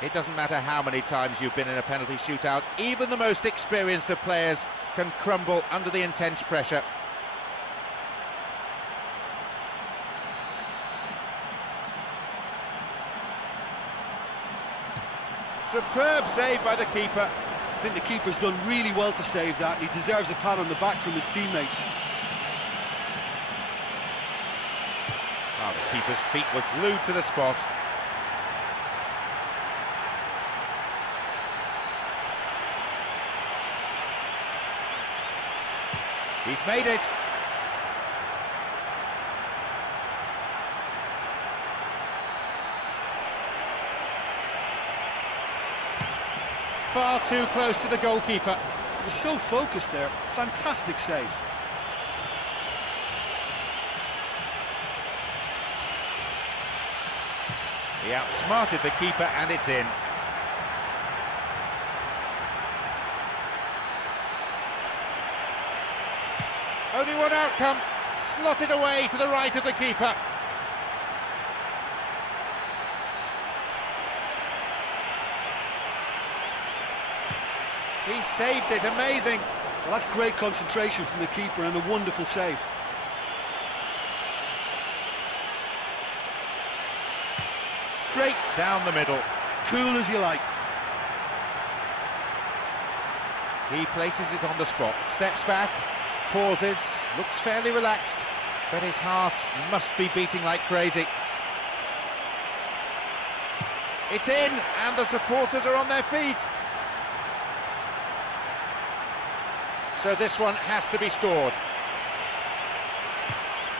It doesn't matter how many times you've been in a penalty shootout, even the most experienced of players can crumble under the intense pressure. Superb save by the keeper. I think the keeper's done really well to save that, and he deserves a pat on the back from his teammates. Oh, the keeper's feet were glued to the spot. He's made it. Far too close to the goalkeeper. He was so focused there. Fantastic save. He outsmarted the keeper and it's in. Only one outcome, slotted away to the right of the keeper. He saved it, amazing. Well, that's great concentration from the keeper and a wonderful save. Straight down the middle. Cool as you like. He places it on the spot, steps back, pauses, looks fairly relaxed, but his heart must be beating like crazy. It's in, and the supporters are on their feet. So this one has to be scored.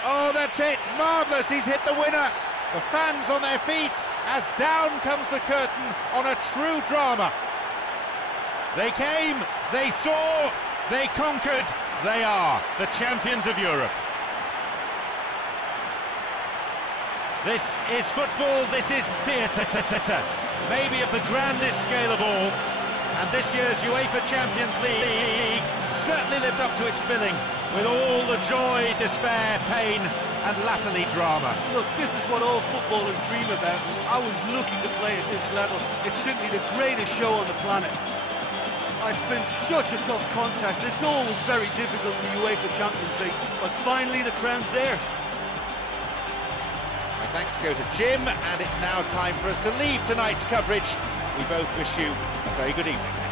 Oh, that's it, marvellous, he's hit the winner. The fans on their feet, as down comes the curtain on a true drama. They came, they saw, they conquered, they are the champions of Europe. This is football, this is theatre, maybe of the grandest scale of all. And this year's UEFA Champions League certainly lived up to its billing, with all the joy, despair, pain, and latterly drama. Look, this is what all footballers dream about. I was lucky to play at this level. It's simply the greatest show on the planet. It's been such a tough contest. It's always very difficult in the UEFA Champions League, but finally the crown's theirs. My thanks go to Jim, and it's now time for us to leave tonight's coverage. We both wish you a very good evening.